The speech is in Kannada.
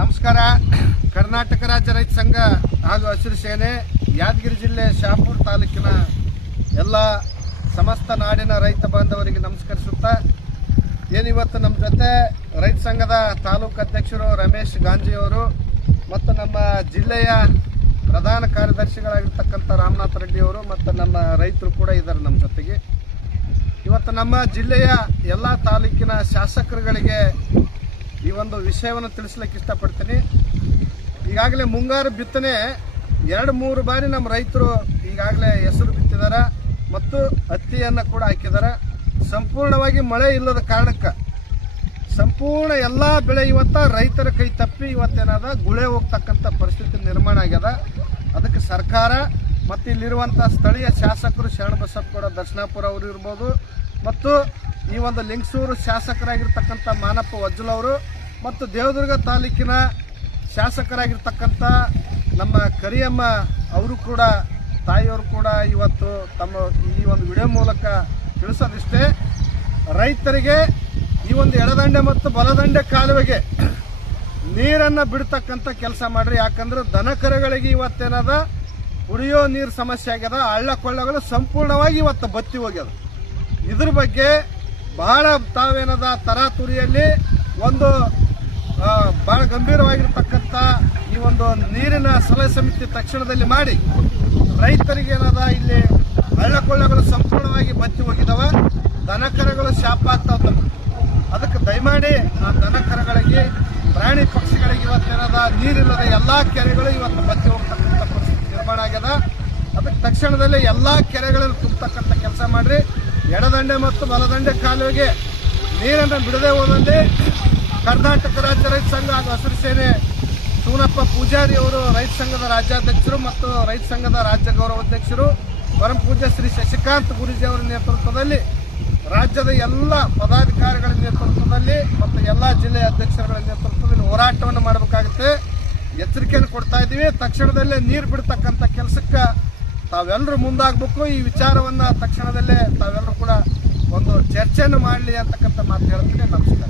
ನಮಸ್ಕಾರ. ಕರ್ನಾಟಕ ರಾಜ್ಯ ರೈತ ಸಂಘ ಹಾಗೂ ಹಸಿರು ಸೇನೆ ಯಾದಗಿರಿ ಜಿಲ್ಲೆ ಶಹಾಪುರ ತಾಲೂಕಿನ ಎಲ್ಲ ಸಮಸ್ತ ನಾಡಿನ ರೈತ ಬಾಂಧವರಿಗೆ ನಮಸ್ಕರಿಸುತ್ತಾ, ಏನಿವತ್ತು ನಮ್ಮ ಜೊತೆ ರೈತ ಸಂಘದ ತಾಲೂಕು ಅಧ್ಯಕ್ಷರು ರಮೇಶ್ ಗಾಂಜಿಯವರು ಮತ್ತು ನಮ್ಮ ಜಿಲ್ಲೆಯ ಪ್ರಧಾನ ಕಾರ್ಯದರ್ಶಿಗಳಾಗಿರ್ತಕ್ಕಂಥ ರಾಮನಾಥ್ ರೆಡ್ಡಿಯವರು ಮತ್ತು ನಮ್ಮ ರೈತರು ಕೂಡ ಇದ್ದಾರೆ ನಮ್ಮ ಜೊತೆಗೆ. ಇವತ್ತು ನಮ್ಮ ಜಿಲ್ಲೆಯ ಎಲ್ಲ ತಾಲೂಕಿನ ಶಾಸಕರುಗಳಿಗೆ ಈ ಒಂದು ವಿಷಯವನ್ನು ತಿಳಿಸ್ಲಿಕ್ಕೆ ಇಷ್ಟಪಡ್ತೀನಿ. ಈಗಾಗಲೇ ಮುಂಗಾರು ಬಿತ್ತನೆ 2-3 ಬಾರಿ ನಮ್ಮ ರೈತರು ಈಗಾಗಲೇ ಹೆಸರು ಬಿತ್ತಿದ್ದಾರೆ ಮತ್ತು ಹತ್ತಿಯನ್ನು ಕೂಡ ಹಾಕಿದ್ದಾರೆ. ಸಂಪೂರ್ಣವಾಗಿ ಮಳೆ ಇಲ್ಲದ ಕಾರಣಕ್ಕೆ ಸಂಪೂರ್ಣ ಎಲ್ಲ ಬೆಳೆ ಇವತ್ತು ರೈತರ ಕೈ ತಪ್ಪಿ ಇವತ್ತೇನಾದ ಗುಳೆ ಹೋಗ್ತಕ್ಕಂಥ ಪರಿಸ್ಥಿತಿ ನಿರ್ಮಾಣ ಆಗ್ಯದ. ಅದಕ್ಕೆ ಸರ್ಕಾರ ಮತ್ತು ಇಲ್ಲಿರುವಂಥ ಸ್ಥಳೀಯ ಶಾಸಕರು ಶರಣಬಸಪ್ಪಗೌಡ ದರ್ಶನಾಪುರ ಅವರು ಇರ್ಬೋದು, ಮತ್ತು ಈ ಒಂದು ಲಿಂಗಸೂರು ಶಾಸಕರಾಗಿರ್ತಕ್ಕಂಥ ಮಾನಪ್ಪ ವಜ್ಜಲ್ ಅವರು ಮತ್ತು ದೇವದುರ್ಗ ತಾಲೂಕಿನ ಶಾಸಕರಾಗಿರ್ತಕ್ಕಂಥ ನಮ್ಮ ಕರಿಯಮ್ಮ ಅವರು ಕೂಡ ತಾಯಿಯವರು ಕೂಡ ಇವತ್ತು ತಮ್ಮ ಈ ಒಂದು ವಿಡಿಯೋ ಮೂಲಕ ತಿಳಿಸೋದಿಷ್ಟೇ, ರೈತರಿಗೆ ಈ ಒಂದು ಎಡದಂಡೆ ಮತ್ತು ಬಲದಂಡೆ ಕಾಲುವೆಗೆ ನೀರನ್ನು ಬಿಡ್ತಕ್ಕಂಥ ಕೆಲಸ ಮಾಡ್ರಿ. ಯಾಕಂದ್ರೆ ದನ ಕರುಗಳಿಗೆ ಇವತ್ತೇನದ ಕುಡಿಯೋ ನೀರು ಸಮಸ್ಯೆ ಆಗ್ಯದ. ಹಳ್ಳ ಕೊಳ್ಳಗಳು ಸಂಪೂರ್ಣವಾಗಿ ಇವತ್ತು ಬತ್ತಿ ಹೋಗ್ಯದ. ಇದ್ರ ಬಗ್ಗೆ ಬಹಳ ತಾವೇನದ ತರಾತುರಿಯಲ್ಲಿ ಒಂದು ಬಹಳ ಗಂಭೀರವಾಗಿರ್ತಕ್ಕಂಥ ಈ ಒಂದು ನೀರಿನ ಸಲಹೆ ಸಮಿತಿ ತಕ್ಷಣದಲ್ಲಿ ಮಾಡಿ ರೈತರಿಗೆ ಏನದ ಇಲ್ಲಿ ಹಳ್ಳ ಕೊಳ್ಳಗಳು ಸಂಪೂರ್ಣವಾಗಿ ಬತ್ತಿ ಹೋಗಿದಾವ. ದನಕರಗಳು ಶಾಪ ಆಗ್ತಾವ. ಅದಕ್ಕೆ ದಯಮಾಡಿ ಆ ದನಕರಗಳಿಗೆ ಪ್ರಾಣಿ ಪಕ್ಷಿಗಳಿಗೆ ಇವತ್ತೇನದ ನೀರಿಲ್ಲದ ಎಲ್ಲಾ ಕೆರೆಗಳು ಇವತ್ತು ಬತ್ತಿ ಹೋಗ್ತಕ್ಕಂಥ ಪರಿಸ್ಥಿತಿ ನಿರ್ಮಾಣ ಆಗ್ಯದ. ಅದಕ್ಕೆ ತಕ್ಷಣದಲ್ಲಿ ಎಲ್ಲಾ ಕೆರೆಗಳನ್ನು ತುಂಬತಕ್ಕಂಥ ಕೆಲಸ ಮಾಡ್ರಿ. ಎಡದಂಡೆ ಮತ್ತು ಬಲದಂಡೆ ಕಾಲುವೆಗೆ ನೀರನ್ನು ಬಿಡದೆ ಹೋದಲ್ಲಿ ಕರ್ನಾಟಕ ರಾಜ್ಯ ರೈತ ಸಂಘ ಹಾಗೂ ಹಸಿರು ಸೇನೆ ಸೂನಪ್ಪ ಪೂಜಾರಿ ಅವರು ರೈತ ಸಂಘದ ರಾಜ್ಯಾಧ್ಯಕ್ಷರು ಮತ್ತು ರೈತ ಸಂಘದ ರಾಜ್ಯ ಗೌರವಾಧ್ಯಕ್ಷರು ಪರಮ ಪೂಜ್ಯ ಶ್ರೀ ಶಶಿಕಾಂತ್ ಗುರೂಜಿ ಅವರ ನೇತೃತ್ವದಲ್ಲಿ ರಾಜ್ಯದ ಎಲ್ಲ ಪದಾಧಿಕಾರಿಗಳ ನೇತೃತ್ವದಲ್ಲಿ ಮತ್ತು ಎಲ್ಲ ಜಿಲ್ಲೆಯ ಅಧ್ಯಕ್ಷರುಗಳ ನೇತೃತ್ವದಲ್ಲಿ ಹೋರಾಟವನ್ನು ಮಾಡಬೇಕಾಗುತ್ತೆ. ಎಚ್ಚರಿಕೆಯನ್ನು ಕೊಡ್ತಾ ಇದ್ದೀವಿ. ತಕ್ಷಣದಲ್ಲೇ ನೀರು ಬಿಡ್ತಕ್ಕಂಥ ಕೆಲಸಕ್ಕೆ ತಾವೆಲ್ಲರೂ ಮುಂದಾಗಬೇಕು. ಈ ವಿಚಾರವನ್ನು ತಕ್ಷಣದಲ್ಲೇ ತಾವೆಲ್ಲರೂ ಕೂಡ ಒಂದು ಚರ್ಚೆಯನ್ನು ಮಾಡಲಿ ಅಂತಕ್ಕಂಥ ಮಾತು ಹೇಳ್ತೀನಿ. ನಮಸ್ಕಾರ.